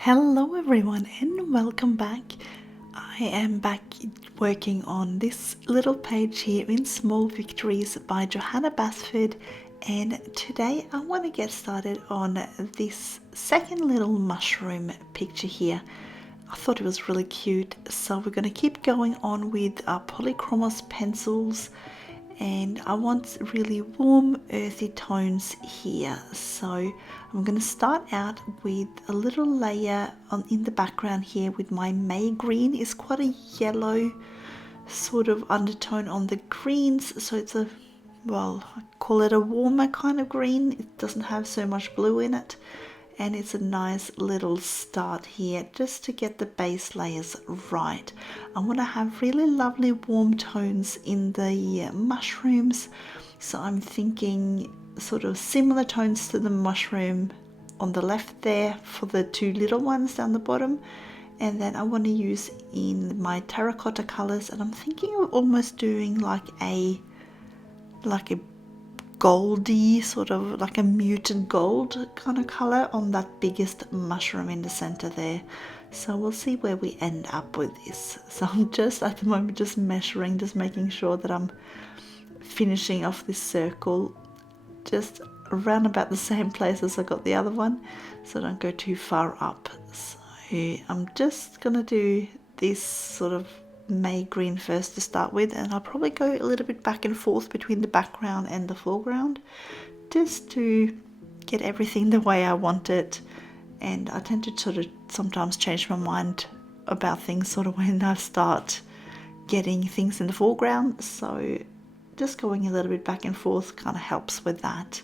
Hello everyone and welcome back. I am back working on this little page here in Small Victories by Johanna Basford, and today I want to get started on this second little mushroom picture here. I thought it was really cute, so we're going to keep going on with our Polychromos pencils, and I want really warm earthy tones here. So I'm going to start out with a little layer in the background here with my May green. It's quite a yellow sort of undertone on the greens, so it's I call it a warmer kind of green. It doesn't have so much blue in it, and it's a nice little start here just to get the base layers right. I want to have really lovely warm tones in the mushrooms, so I'm thinking sort of similar tones to the mushroom on the left there for the two little ones down the bottom, and then I want to use in my terracotta colors, and I'm thinking of almost doing like a goldy, sort of like a muted gold kind of color on that biggest mushroom in the center there. So we'll see where we end up with this. So I'm just at the moment just measuring, just making sure that I'm finishing off this circle just around about the same place as I got the other one, so don't go too far up. So I'm just gonna do this sort of May green first to start with, and I'll probably go a little bit back and forth between the background and the foreground just to get everything the way I want it. And I tend to sort of sometimes change my mind about things sort of when I start getting things in the foreground, so just going a little bit back and forth kind of helps with that.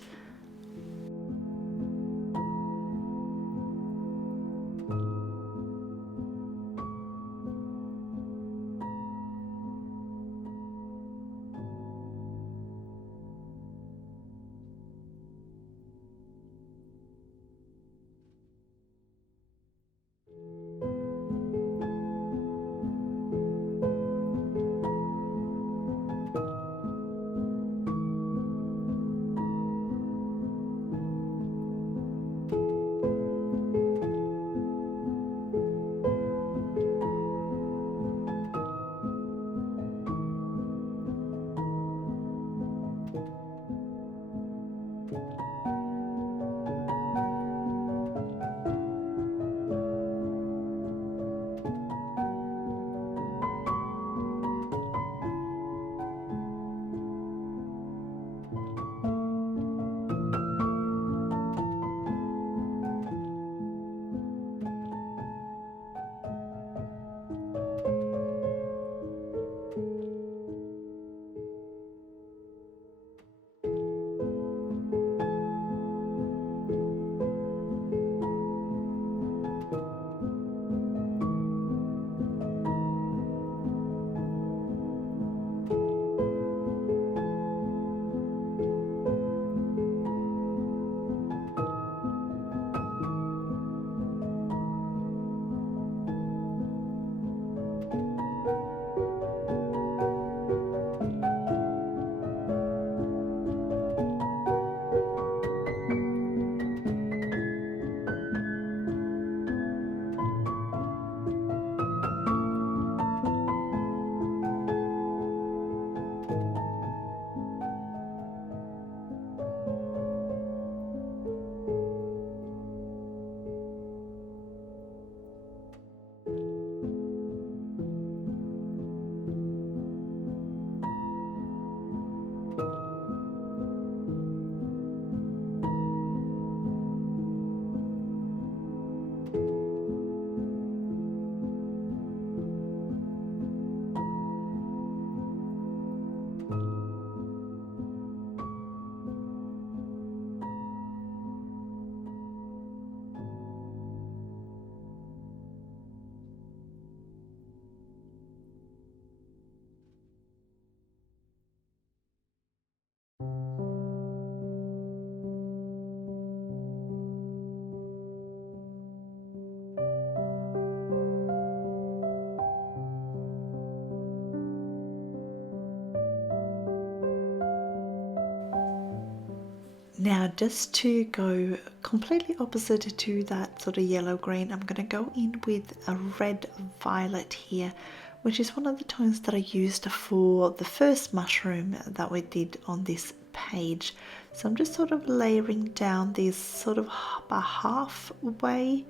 Now, just to go completely opposite to that sort of yellow green, I'm going to go in with a red violet here, which is one of the tones that I used for the first mushroom that we did on this page. So I'm just sort of layering down these sort of about halfway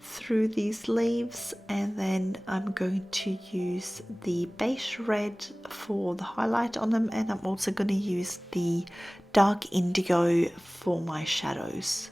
through these leaves, and then I'm going to use the beige red for the highlight on them, and I'm also going to use the dark indigo for my shadows.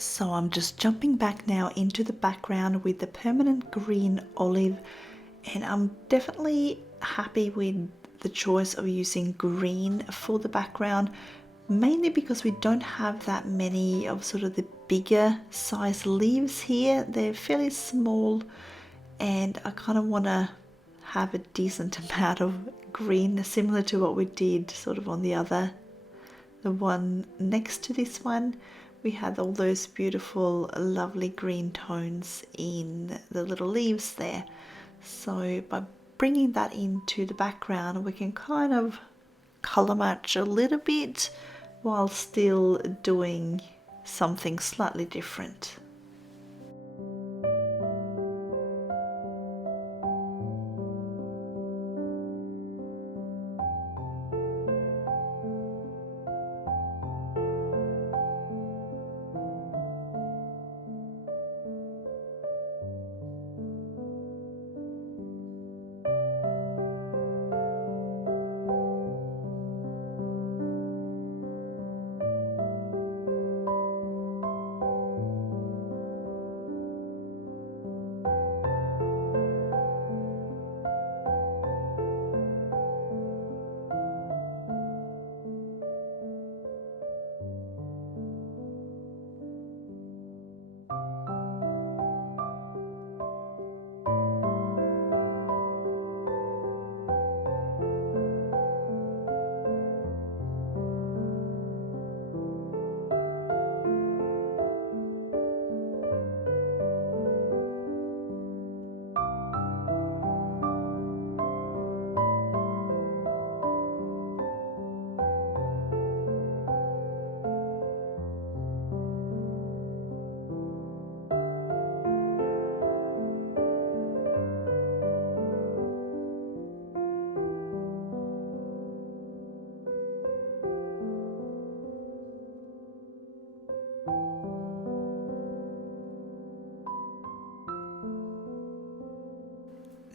So I'm just jumping back now into the background with the permanent green olive, and I'm definitely happy with the choice of using green for the background, mainly because we don't have that many of sort of the bigger size leaves here. They're fairly small, and I kind of want to have a decent amount of green, similar to what we did sort of on the one next to this one. We had all those beautiful, lovely green tones in the little leaves there. So by bringing that into the background, we can kind of color match a little bit while still doing something slightly different.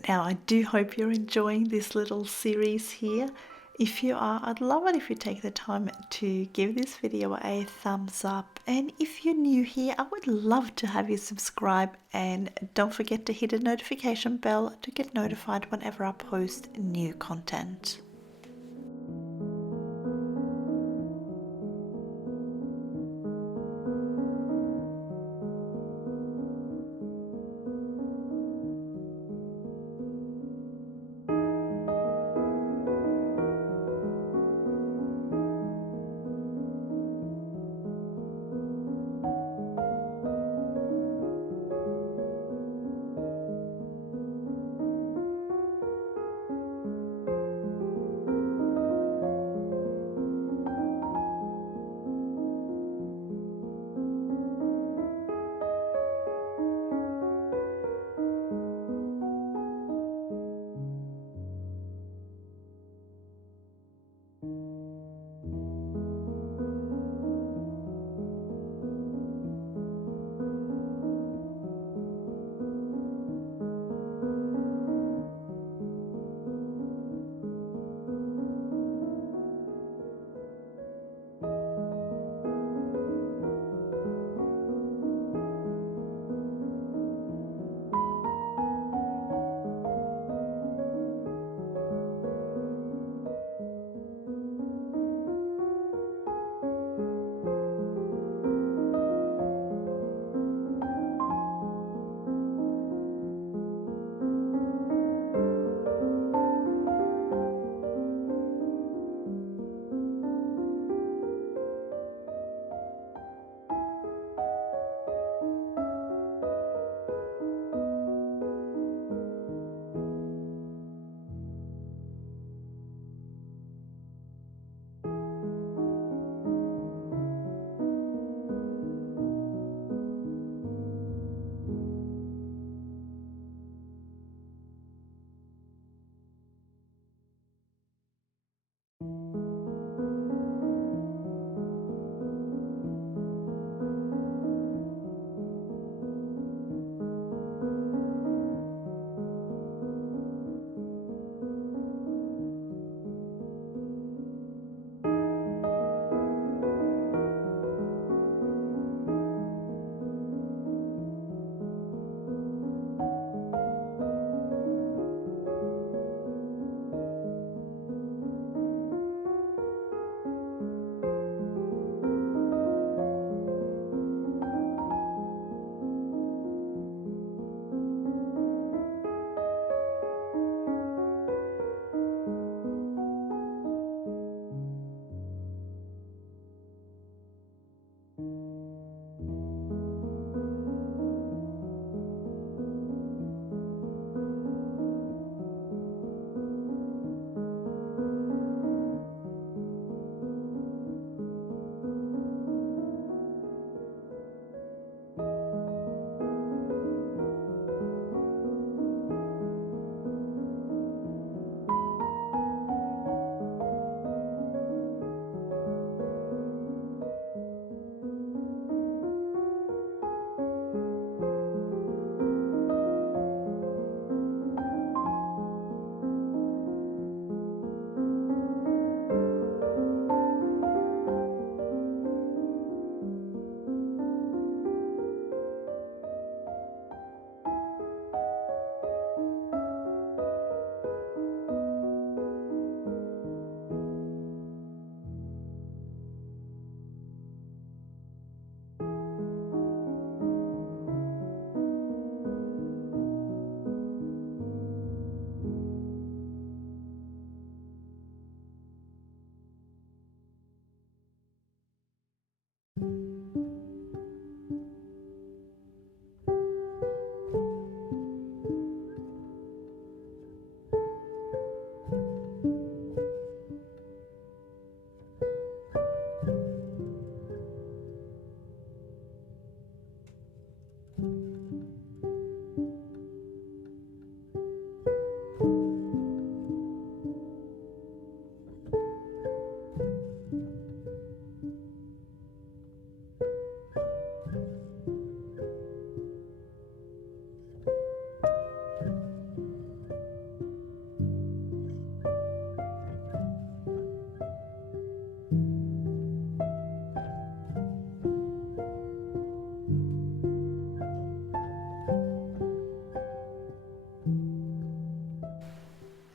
Now, I do hope you're enjoying this little series here. If you are, I'd love it if you take the time to give this video a thumbs up. And if you're new here, I would love to have you subscribe, and don't forget to hit the notification bell to get notified whenever I post new content.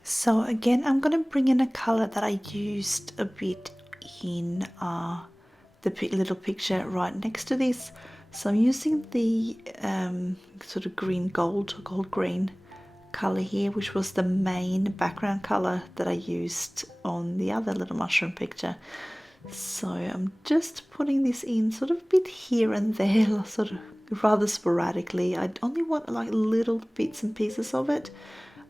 So again, I'm going to bring in a color that I used a bit in the little picture right next to this. So I'm using the sort of green gold or gold green color here, which was the main background color that I used on the other little mushroom picture. So I'm just putting this in sort of a bit here and there, sort of rather sporadically. I only want like little bits and pieces of it.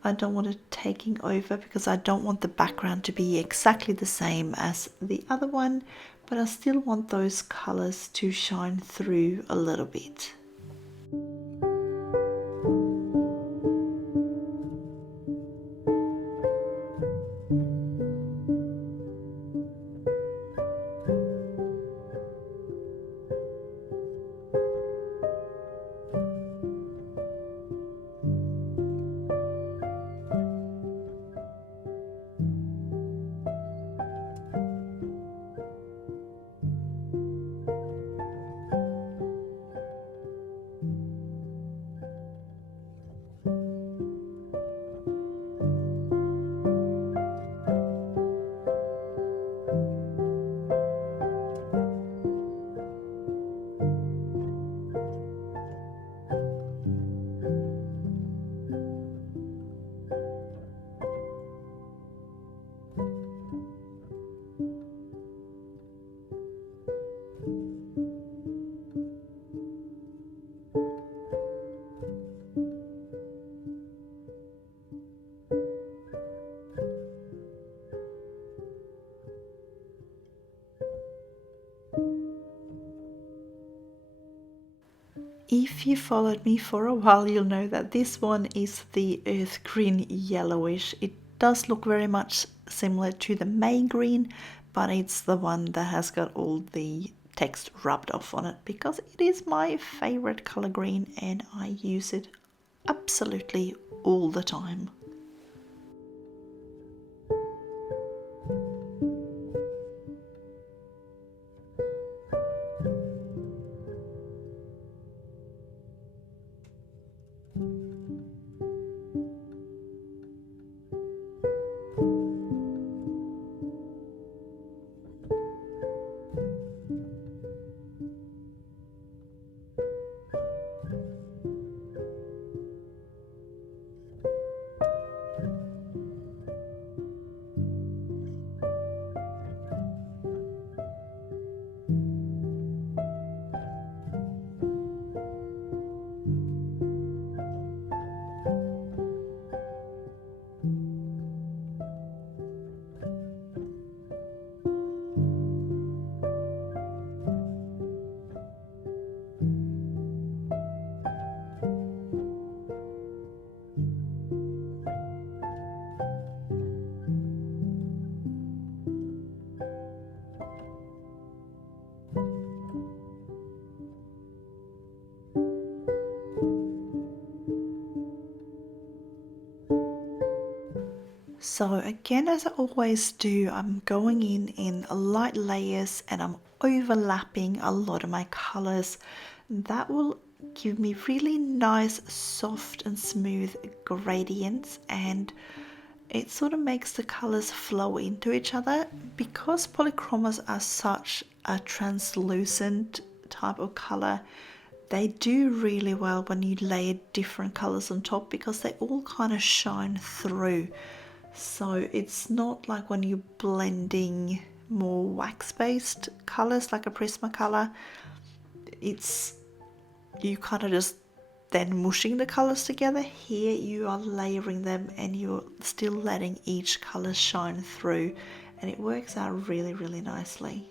I don't want it taking over because I don't want the background to be exactly the same as the other one, but I still want those colors to shine through a little bit. If you followed me for a while, you'll know that this one is the earth green yellowish. It does look very much similar to the May green, but it's the one that has got all the text rubbed off on it because it is my favorite color green and I use it absolutely all the time. So again, as I always do, I'm going in light layers and I'm overlapping a lot of my colors. That will give me really nice, soft and smooth gradients, and it sort of makes the colors flow into each other. Because polychromos are such a translucent type of color, they do really well when you layer different colors on top because they all kind of shine through. So it's not like when you're blending more wax-based colors like a Prismacolor, it's you kind of just then mushing the colors together. Here you are layering them and you're still letting each color shine through, and it works out really, really nicely.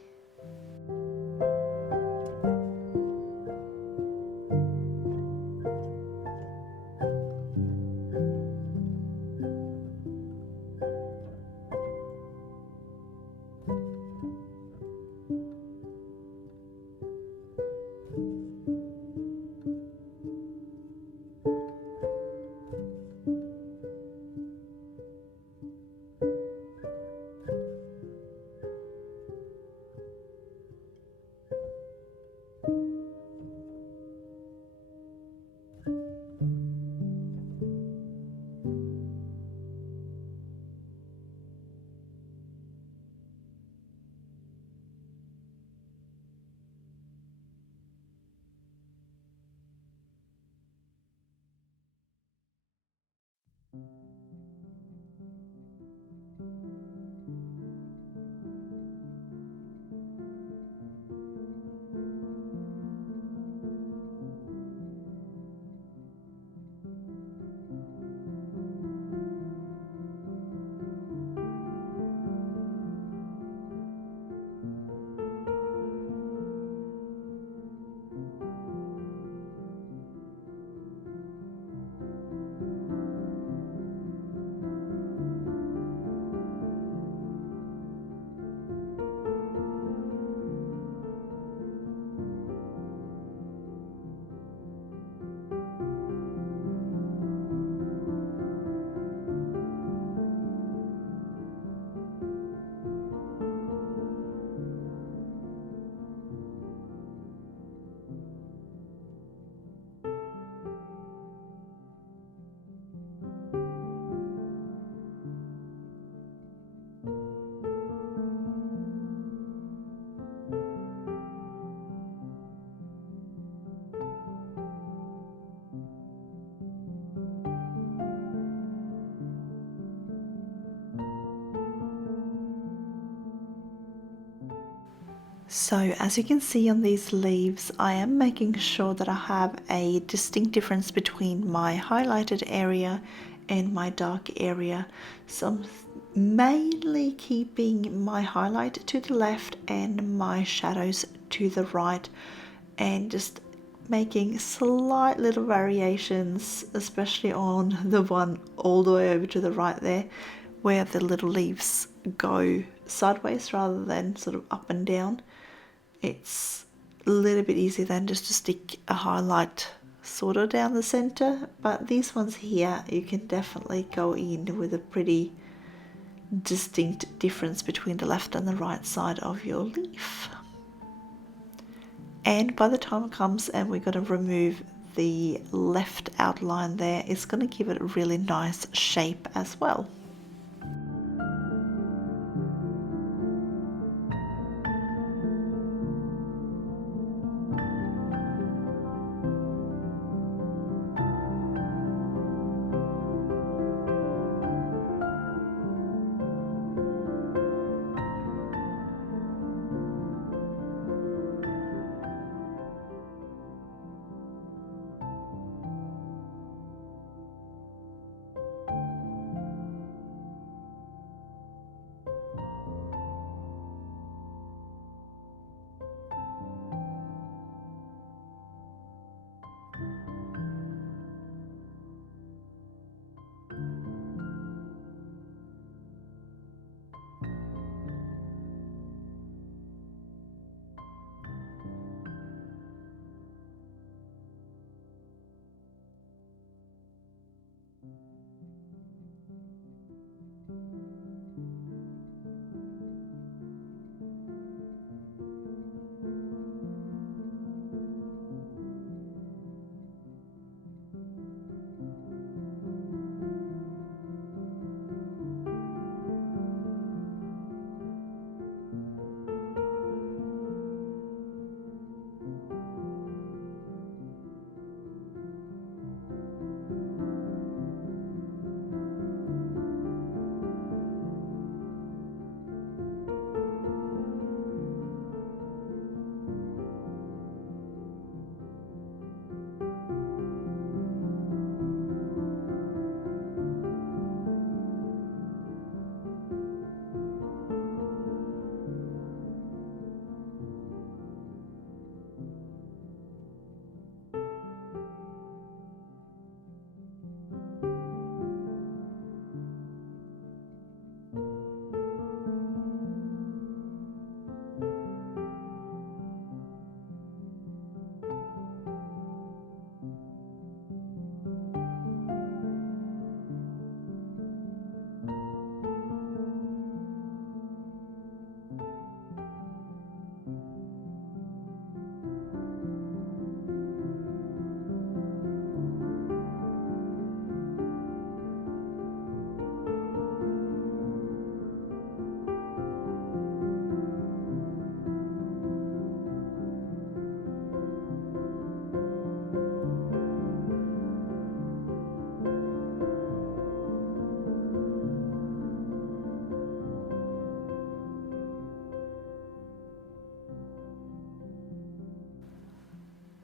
So as you can see on these leaves, I am making sure that I have a distinct difference between my highlighted area and my dark area. So I'm mainly keeping my highlight to the left and my shadows to the right, and just making slight little variations, especially on the one all the way over to the right there, where the little leaves go sideways rather than sort of up and down. It's a little bit easier than just to stick a highlight sort of down the center, but these ones here you can definitely go in with a pretty distinct difference between the left and the right side of your leaf. And by the time it comes and we're going to remove the left outline there, it's going to give it a really nice shape as well.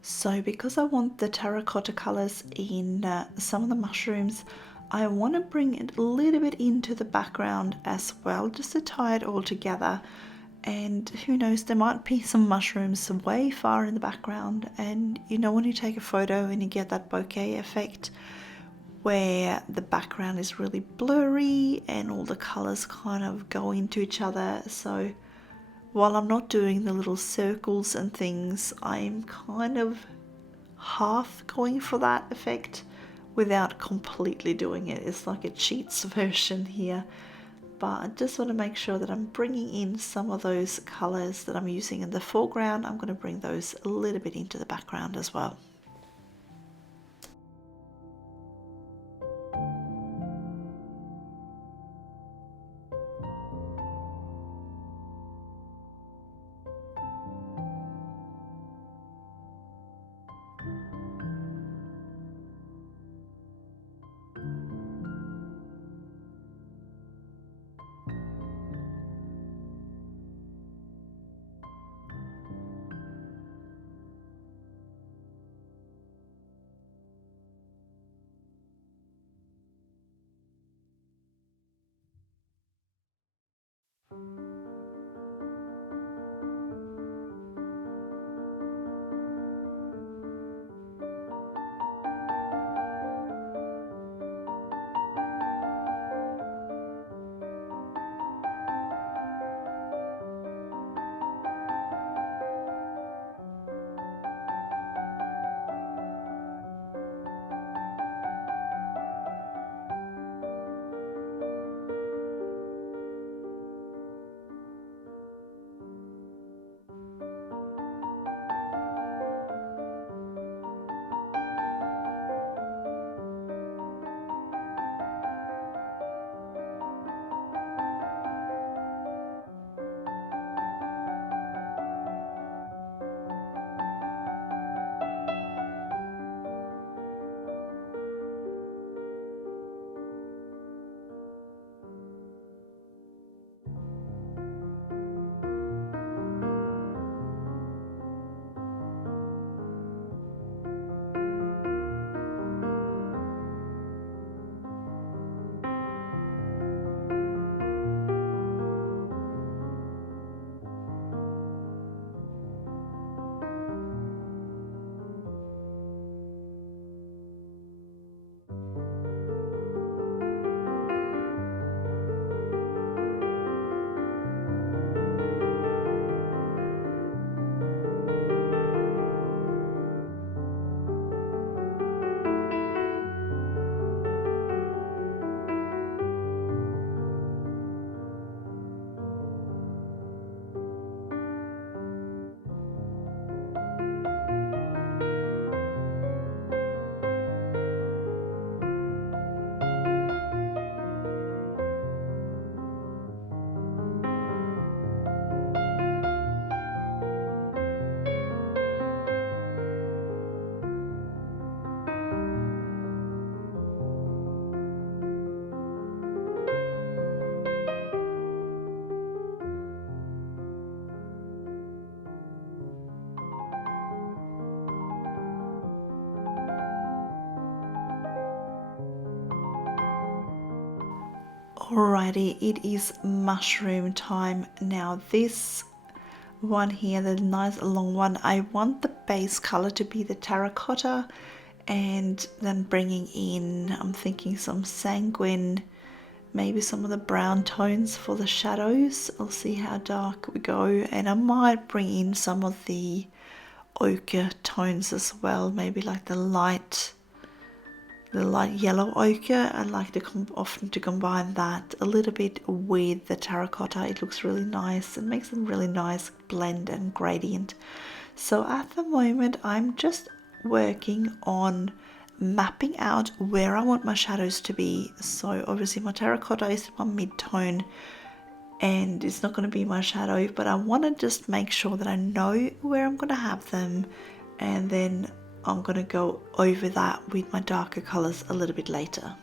So because I want the terracotta colors in some of the mushrooms, I want to bring it a little bit into the background as well, just to tie it all together. And who knows, there might be some mushrooms way far in the background, and you know when you take a photo and you get that bokeh effect where the background is really blurry and all the colors kind of go into each other. So while I'm not doing the little circles and things, I'm kind of half going for that effect without completely doing it. It's like a cheats version here, but I just want to make sure that I'm bringing in some of those colors that I'm using in the foreground. I'm going to bring those a little bit into the background as well. Alrighty, it is mushroom time. Now this one here, the nice long one, I want the base color to be the terracotta, and then bringing in, I'm thinking some sanguine, maybe some of the brown tones for the shadows. I'll see how dark we go, and I might bring in some of the ochre tones as well, maybe like the light yellow ochre. I like to often to combine that a little bit with the terracotta. It looks really nice and makes a really nice blend and gradient. So at the moment I'm just working on mapping out where I want my shadows to be. So obviously my terracotta is my mid-tone and it's not going to be my shadow, but I want to just make sure that I know where I'm going to have them, and then I'm going to go over that with my darker colors a little bit later.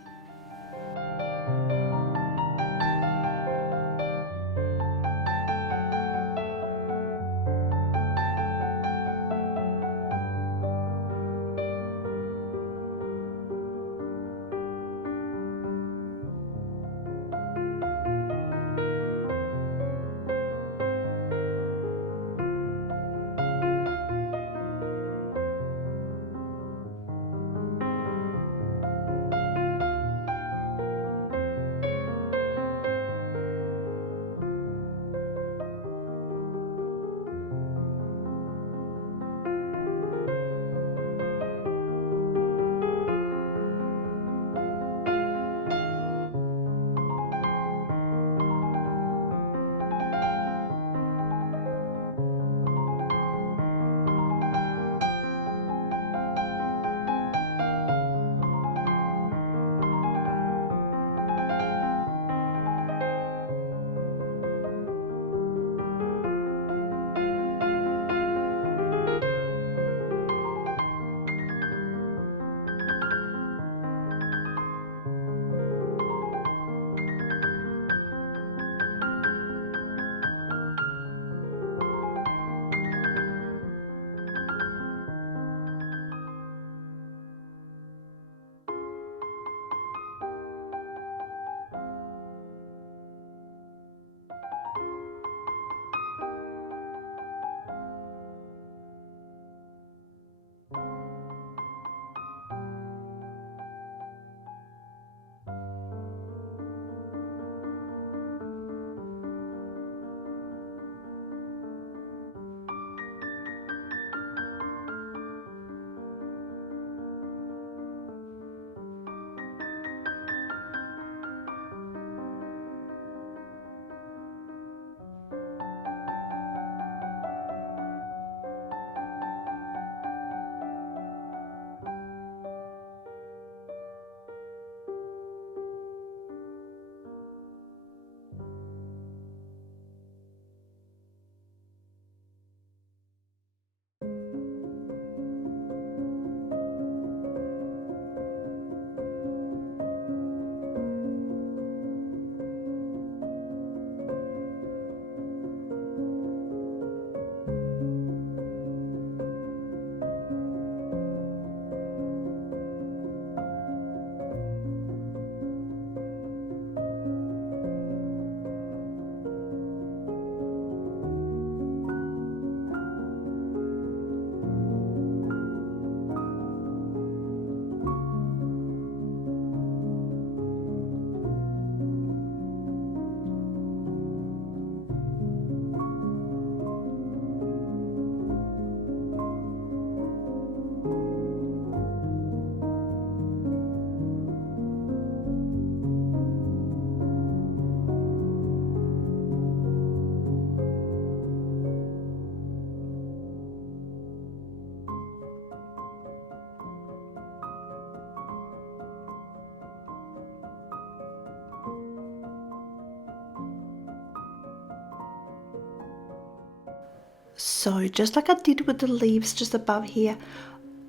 So just like I did with the leaves just above here,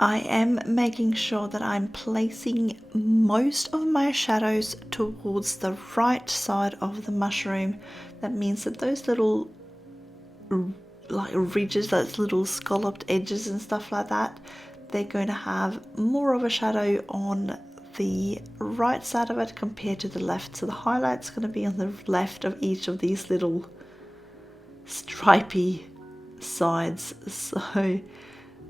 I am making sure that I'm placing most of my shadows towards the right side of the mushroom. That means that those little like ridges, those little scalloped edges and stuff like that, they're going to have more of a shadow on the right side of it compared to the left. So the highlight's going to be on the left of each of these little stripy sides. So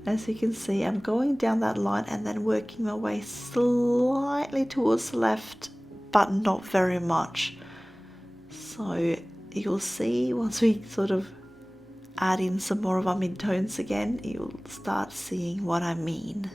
as you can see, I'm going down that line and then working my way slightly towards the left, but not very much. So you'll see once we sort of add in some more of our midtones again, you'll start seeing what I mean.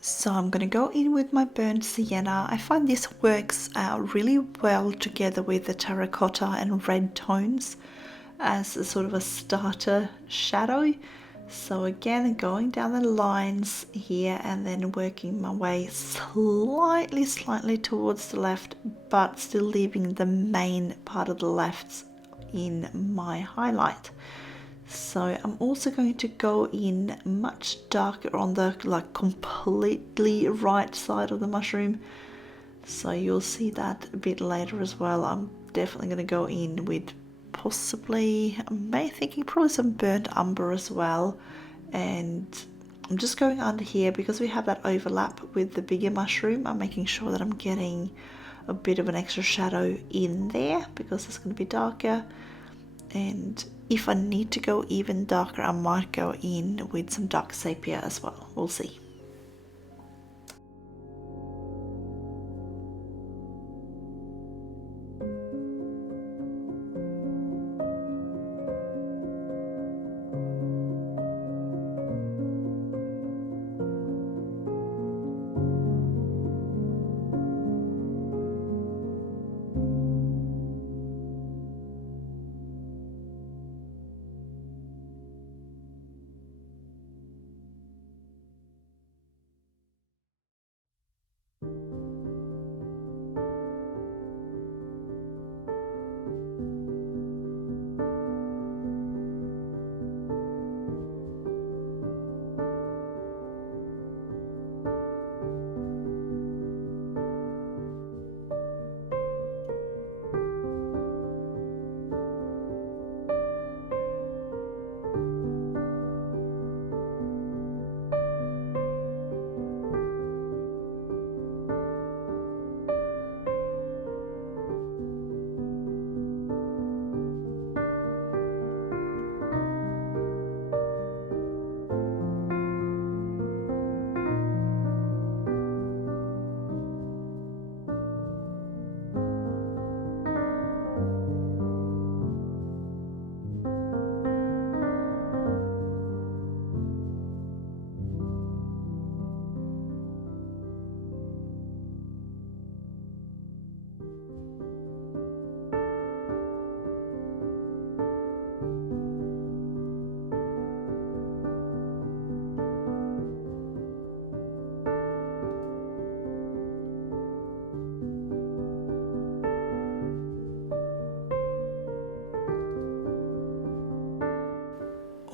So I'm going to go in with my burnt sienna. I find this works really well together with the terracotta and red tones as a sort of a starter shadow. So again, going down the lines here and then working my way slightly towards the left, but still leaving the main part of the left in my highlight. So I'm also going to go in much darker on the completely right side of the mushroom. So you'll see that a bit later as well. I'm definitely going to go in with possibly, I'm thinking probably some burnt umber as well. And I'm just going under here because we have that overlap with the bigger mushroom. I'm making sure that I'm getting a bit of an extra shadow in there because it's going to be darker. And if I need to go even darker, I might go in with some dark sepia as well. We'll see.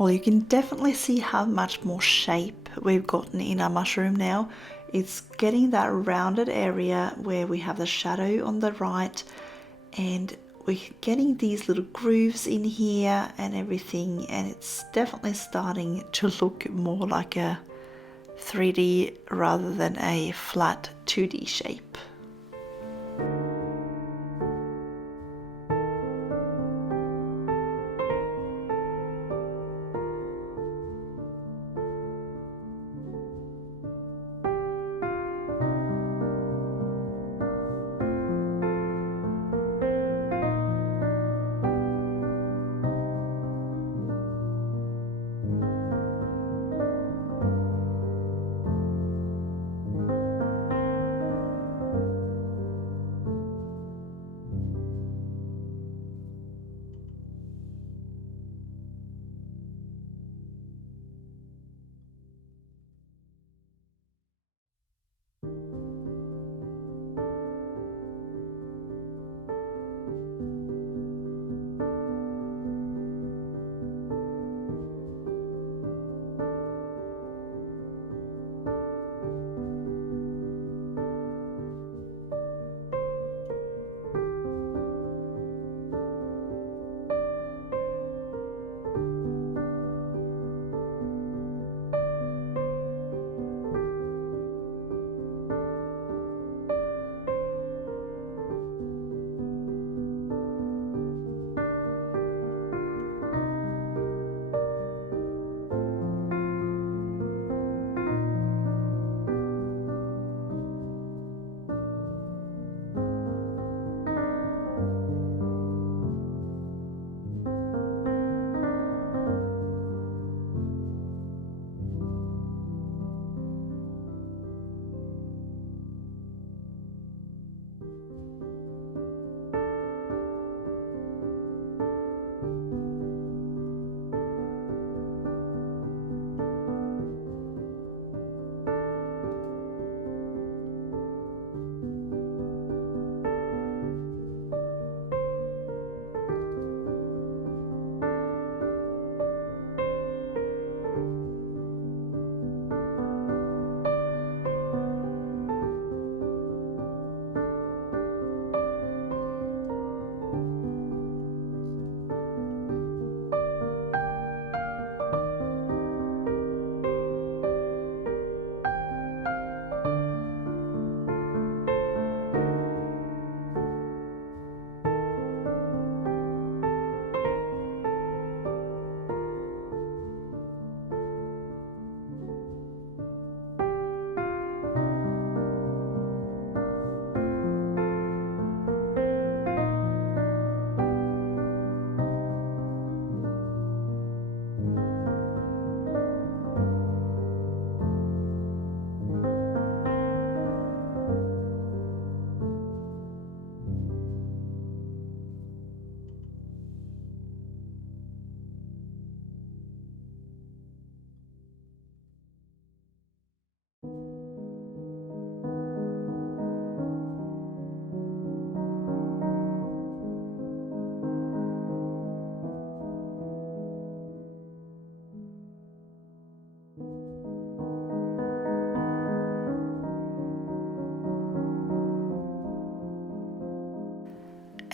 Well, you can definitely see how much more shape we've gotten in our mushroom now. It's getting that rounded area where we have the shadow on the right, and we're getting these little grooves in here and everything, and it's definitely starting to look more like a 3D rather than a flat 2D shape.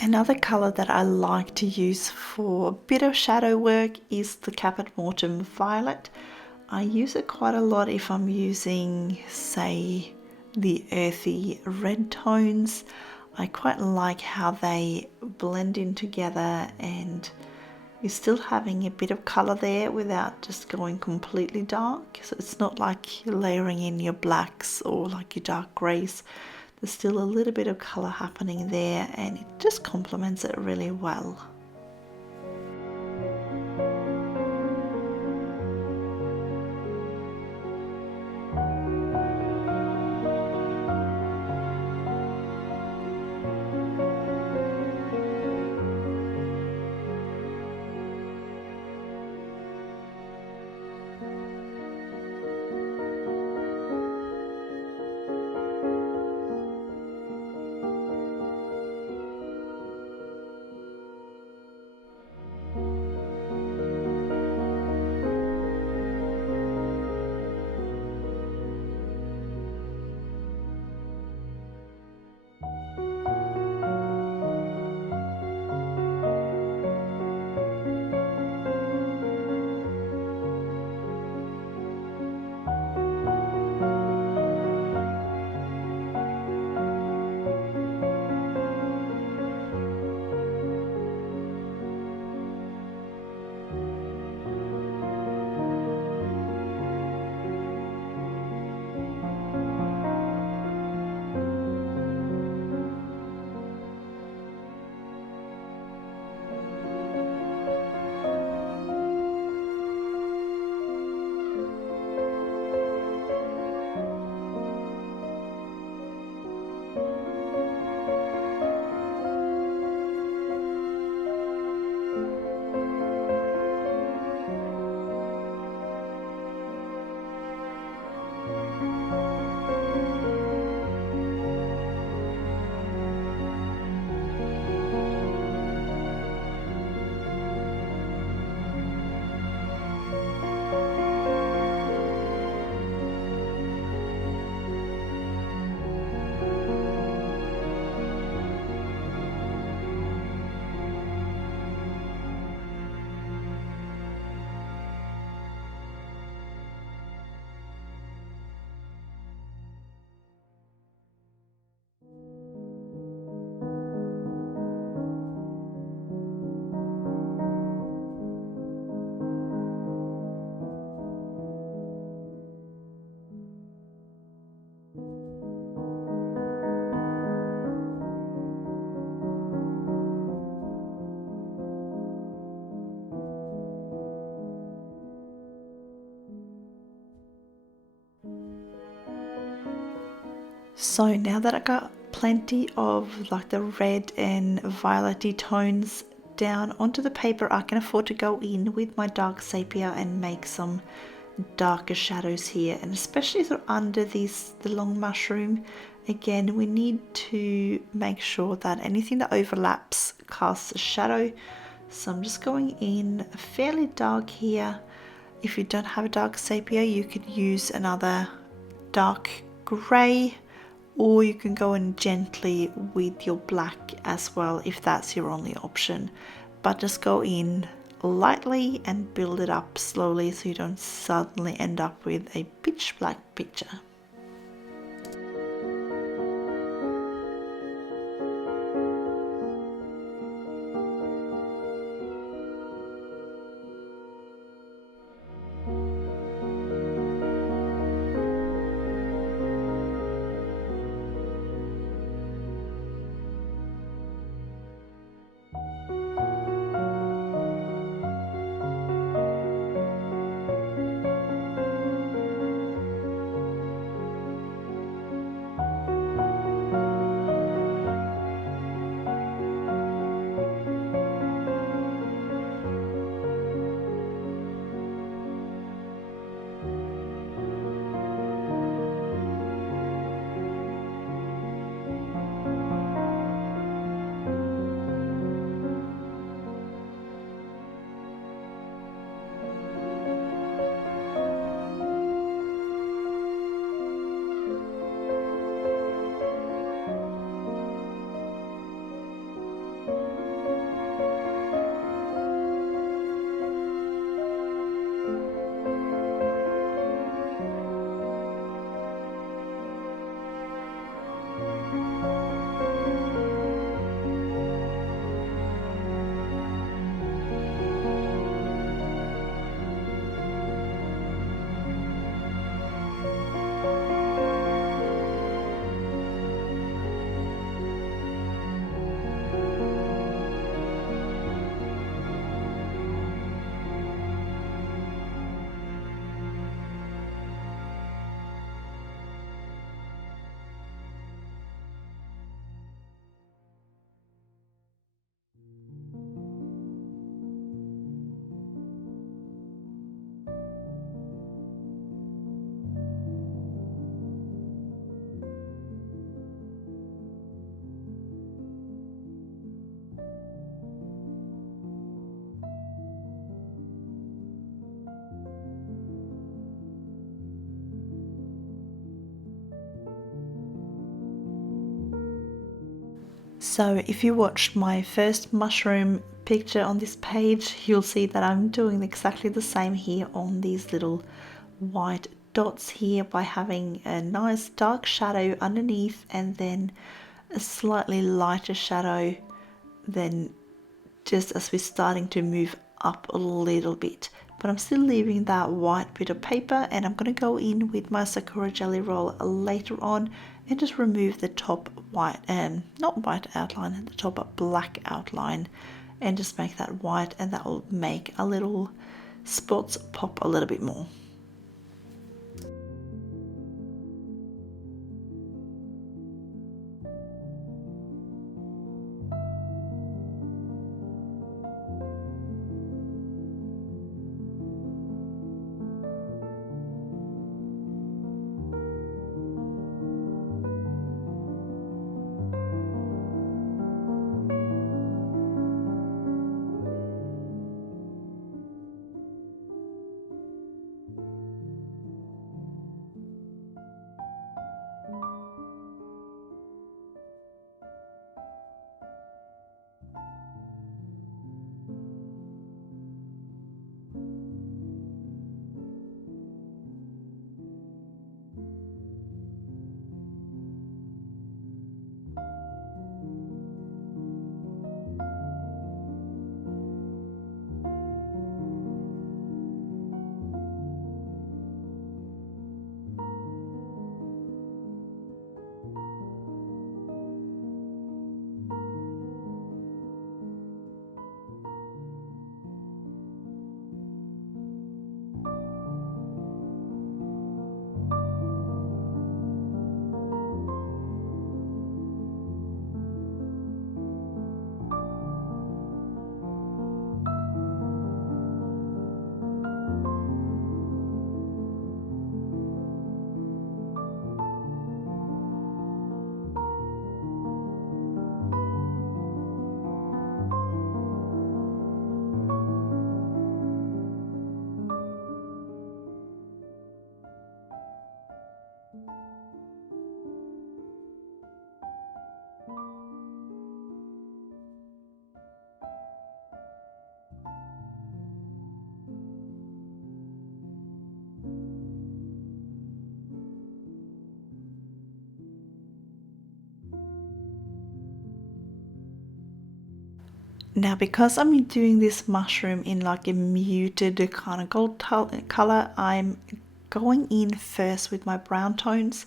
Another colour that I like to use for a bit of shadow work is the Caput Mortuum Violet. I use it quite a lot if I'm using, say, the earthy red tones. I quite like how they blend in together and you're still having a bit of colour there without just going completely dark. So it's not like you're layering in your blacks or like your dark greys. There's still a little bit of colour happening there and it just complements it really well. So now that I got plenty of like the red and violet tones down onto the paper, I can afford to go in with my dark sepia and make some darker shadows here, and especially sort of under the long mushroom. Again, we need to make sure that anything that overlaps casts a shadow. So I'm just going in fairly dark here. If you don't have a dark sepia, you could use another dark grey, or you can go in gently with your black as well if that's your only option. But just go in lightly and build it up slowly so you don't suddenly end up with a pitch black picture. So if you watched my first mushroom picture on this page, you'll see that I'm doing exactly the same here on these little white dots here by having a nice dark shadow underneath and then a slightly lighter shadow then just as we're starting to move up a little bit. But I'm still leaving that white bit of paper, and I'm going to go in with my Sakura Gelly roll later on and just remove the top white, not white outline, the top black outline, and just make that white, and that will make a little spots pop a little bit more. Now, because I'm doing this mushroom in like a muted kind of gold color, I'm going in first with my brown tones,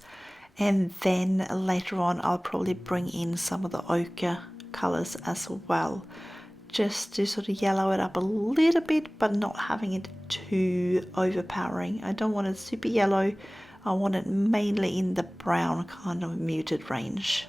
and then later on I'll probably bring in some of the ochre colors as well, just to sort of yellow it up a little bit, but not having it too overpowering. I don't want it super yellow. I want it mainly in the brown kind of muted range.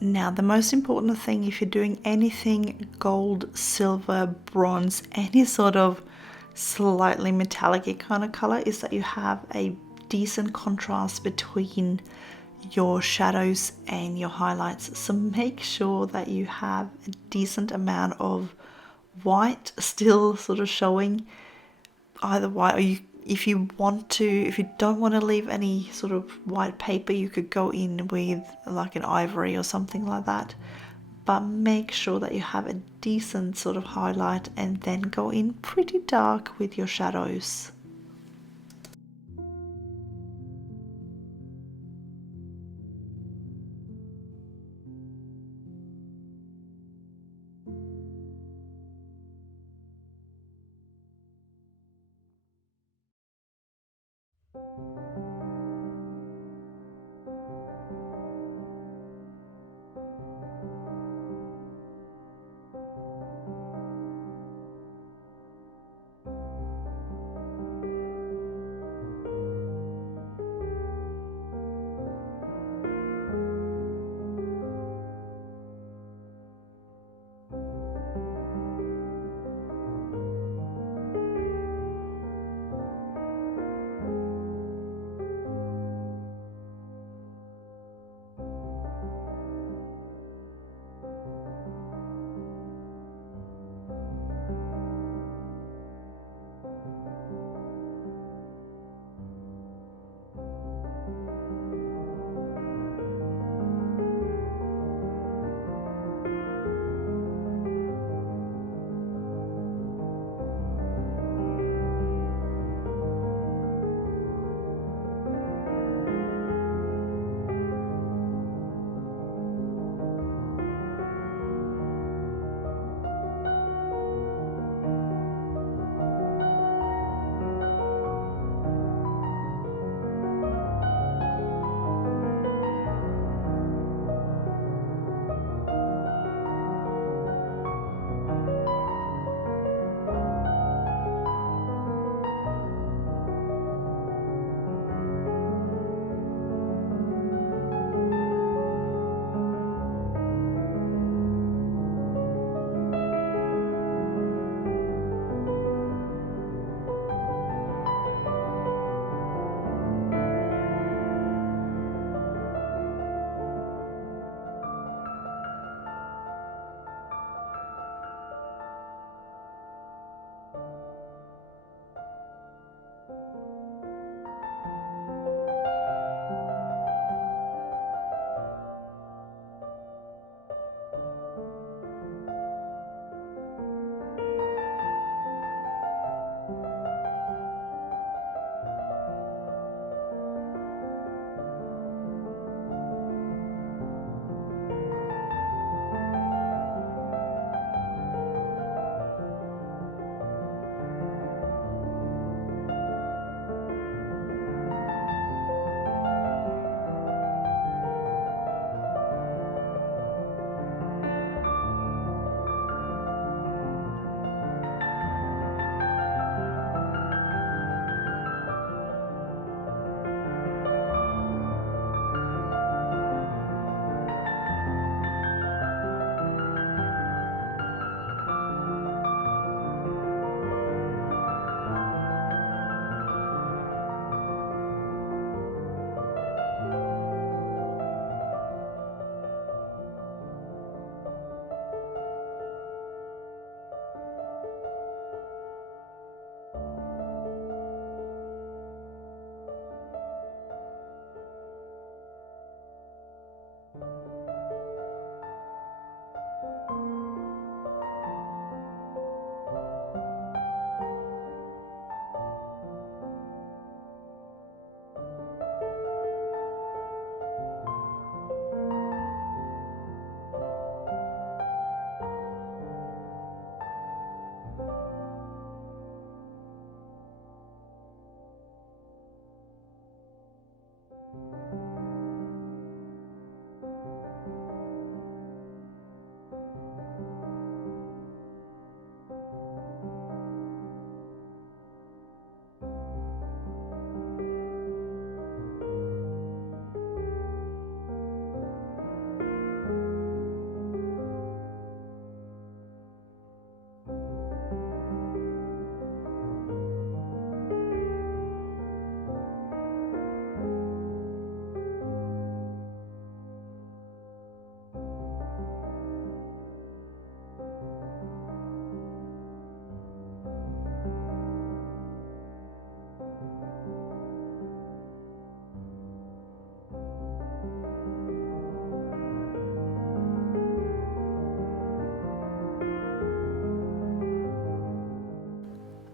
Now, the most important thing if you're doing anything gold, silver, bronze, any sort of slightly metallic kind of color is that you have a decent contrast between your shadows and your highlights. So make sure that you have a decent amount of white still sort of showing, either white or if you don't want to leave any sort of white paper, you could go in with like an ivory or something like that. But make sure that you have a decent sort of highlight and then go in pretty dark with your shadows.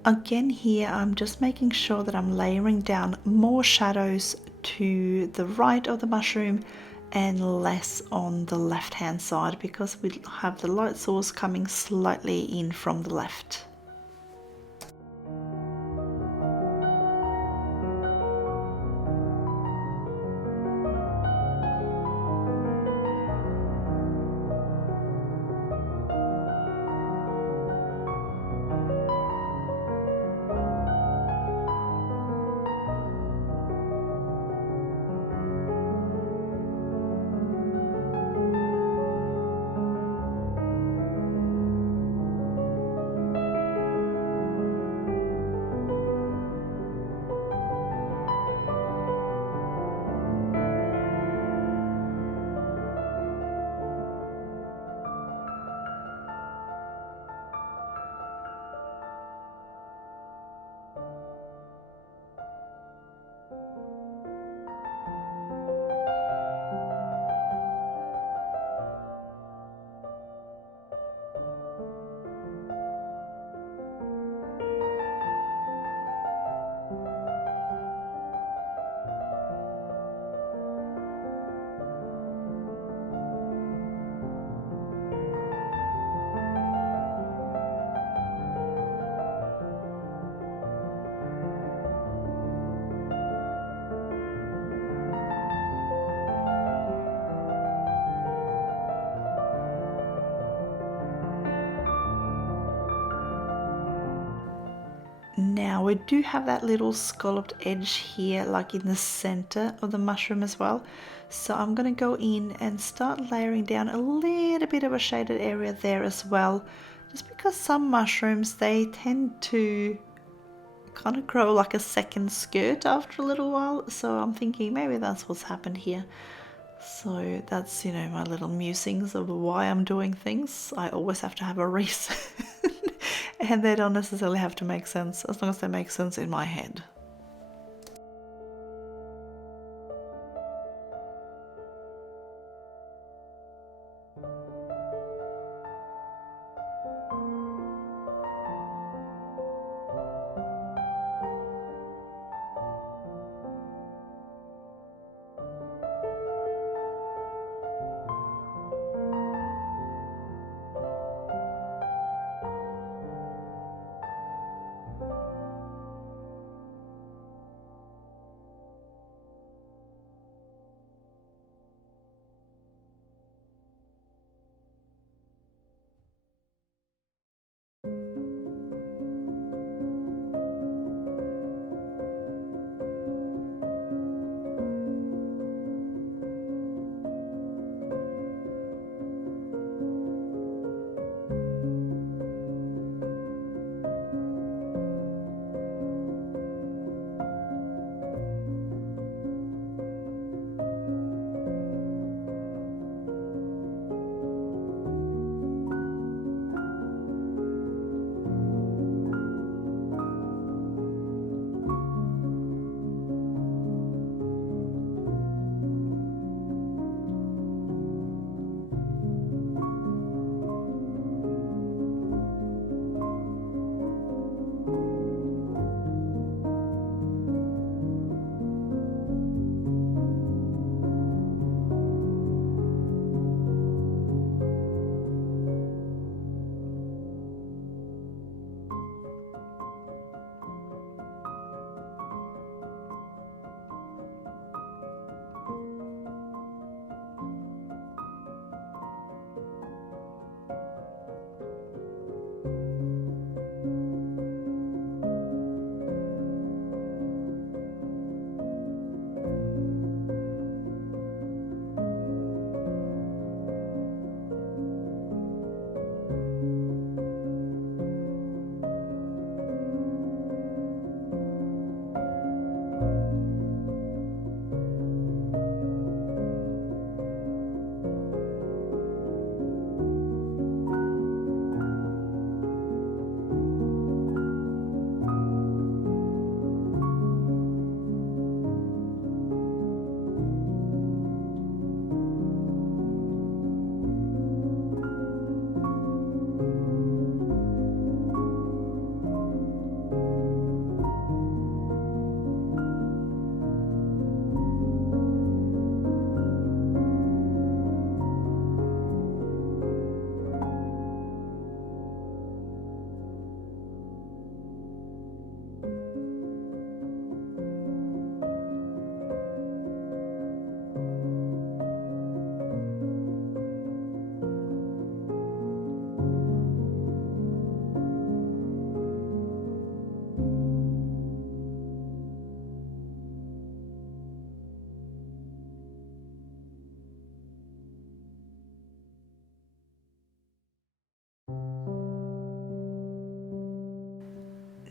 Again here, I'm just making sure that I'm layering down more shadows to the right of the mushroom and less on the left hand side because we have the light source coming slightly in from the left. Now we do have that little scalloped edge here, like in the center of the mushroom as well. So I'm going to go in and start layering down a little bit of a shaded area there as well. Just because some mushrooms, they tend to kind of grow like a second skirt after a little while. So I'm thinking maybe that's what's happened here. So that's, you know, my little musings of why I'm doing things. I always have to have a reason. And they don't necessarily have to make sense, as long as they make sense in my head.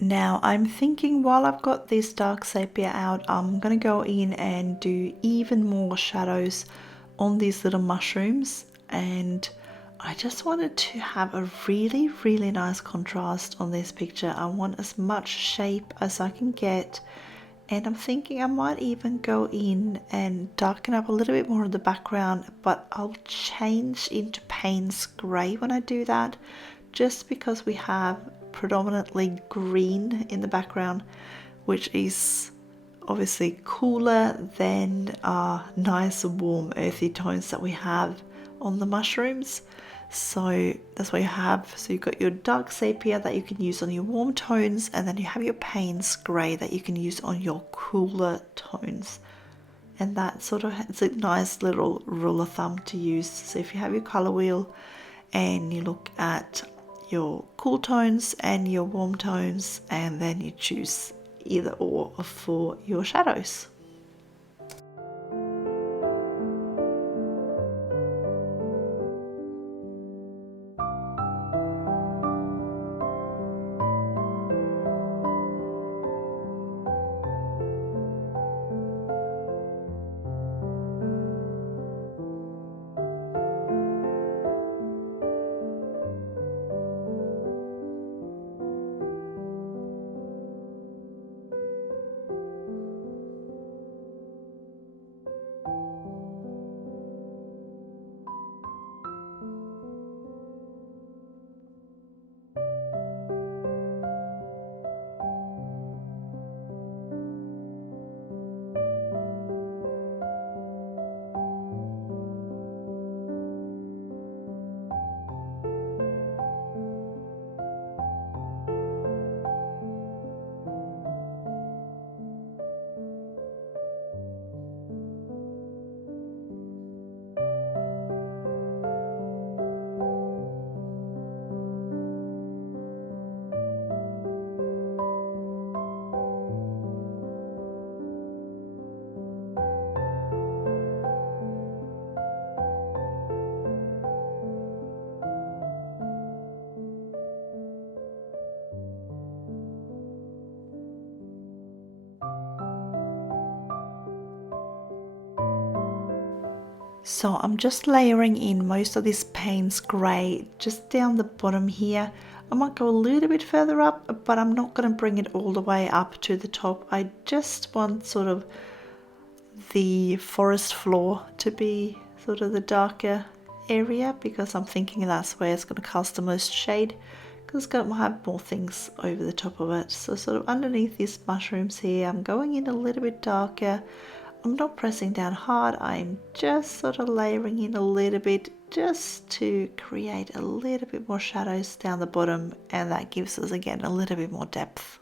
now I'm thinking while I've got this dark sepia out, I'm gonna go in and do even more shadows on these little mushrooms, and I just wanted to have a really nice contrast on this picture. I want as much shape as I can get, and I'm thinking I might even go in and darken up a little bit more of the background, but I'll change into Payne's grey when I do that, just because we have predominantly green in the background, which is obviously cooler than nice warm earthy tones that we have on the mushrooms. So that's what you have. So you've got your dark sepia that you can use on your warm tones, and then you have your Payne's grey that you can use on your cooler tones. And that sort of, it's a nice little rule of thumb to use. So if you have your color wheel and you look at your cool tones and your warm tones, and then you choose either or for your shadows. So I'm just layering in most of this Payne's grey just down the bottom here. I might go a little bit further up, but I'm not going to bring it all the way up to the top. I just want sort of the forest floor to be sort of the darker area, because I'm thinking that's where it's going to cast the most shade, because it's going to have more things over the top of it. So sort of underneath these mushrooms here, I'm going in a little bit darker. I'm not pressing down hard, I'm just sort of layering in a little bit just to create a little bit more shadows down the bottom, and that gives us again a little bit more depth.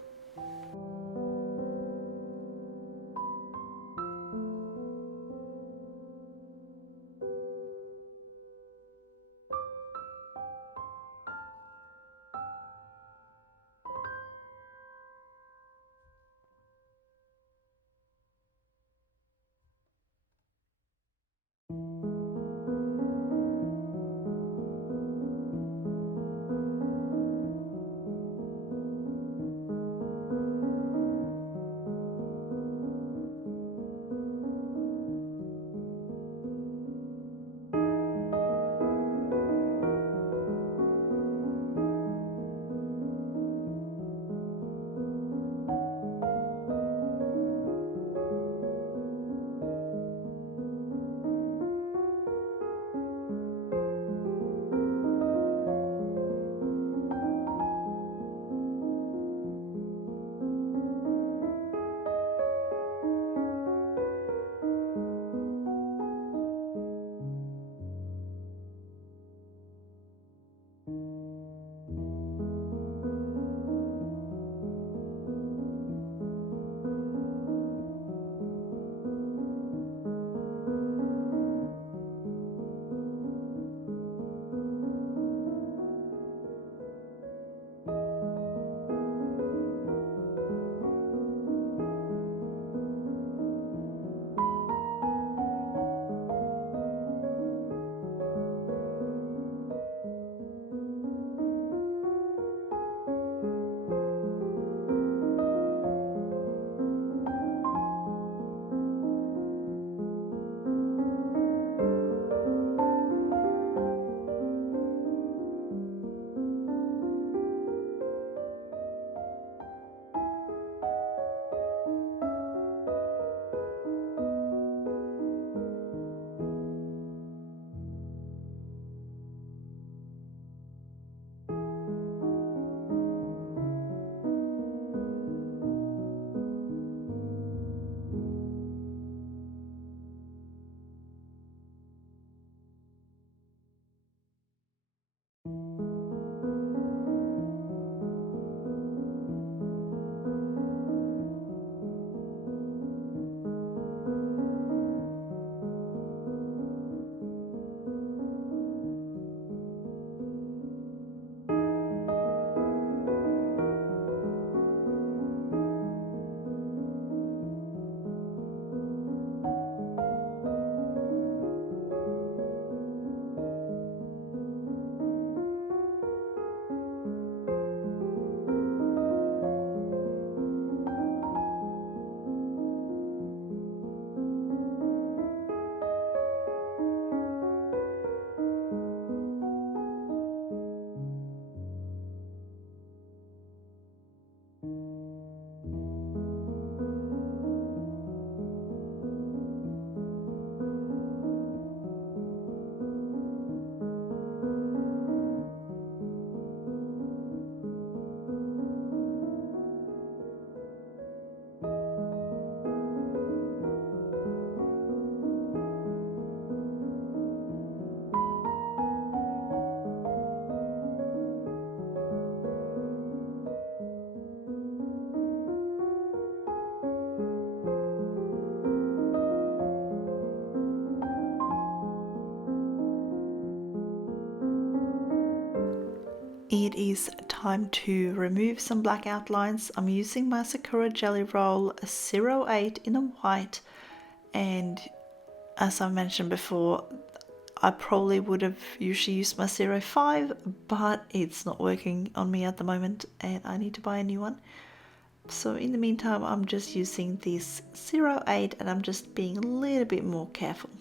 it is time to remove some black outlines. I'm using my Sakura Gelly roll 08 in a white, and as I mentioned before, I probably would have usually used my 05, but it's not working on me at the moment and I need to buy a new one. So in the meantime, I'm just using this 08 and I'm just being a little bit more careful.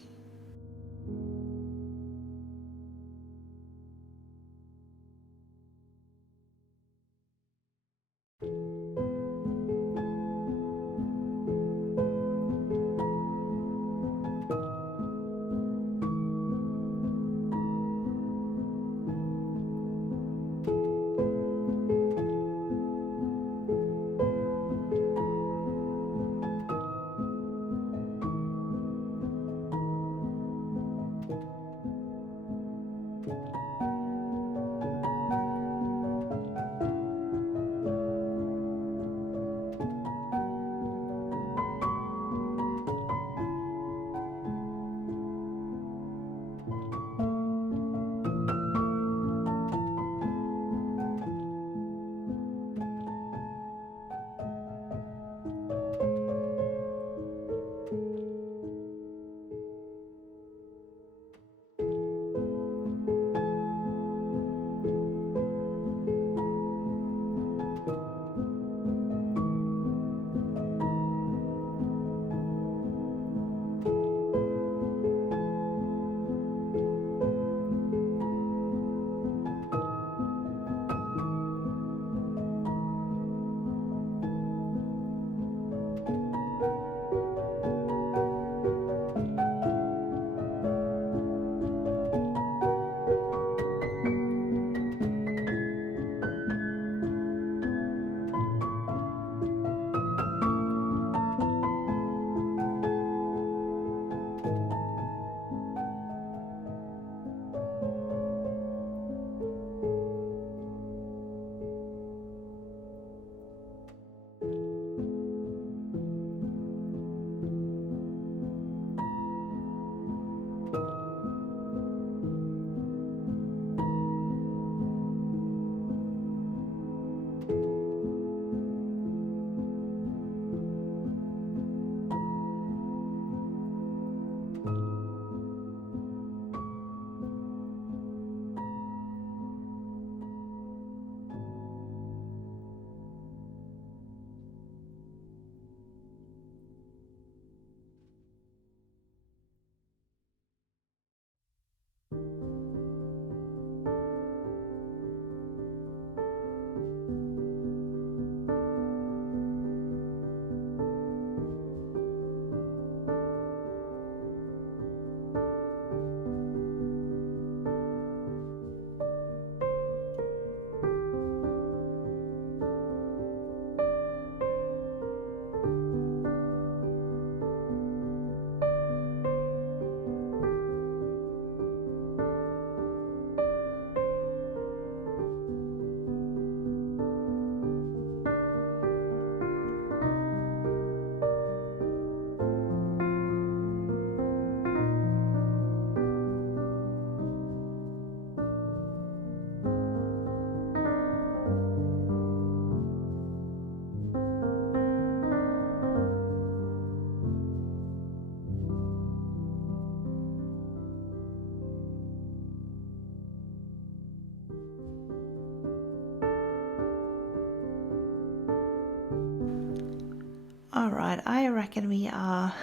Alright, I reckon we are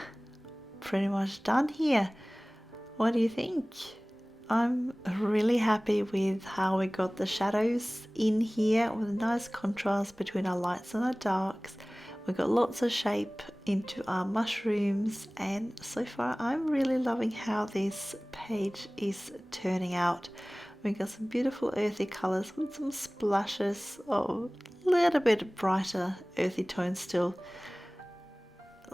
pretty much done here. What do you think? I'm really happy with how we got the shadows in here with a nice contrast between our lights and our darks. We got lots of shape into our mushrooms, and so far I'm really loving how this page is turning out. We got some beautiful earthy colors with some splashes of a little bit brighter earthy tones still.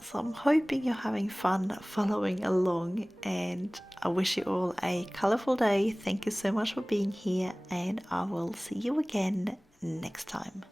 So I'm hoping you're having fun following along, and I wish you all a colourful day. Thank you so much for being here, and I will see you again next time.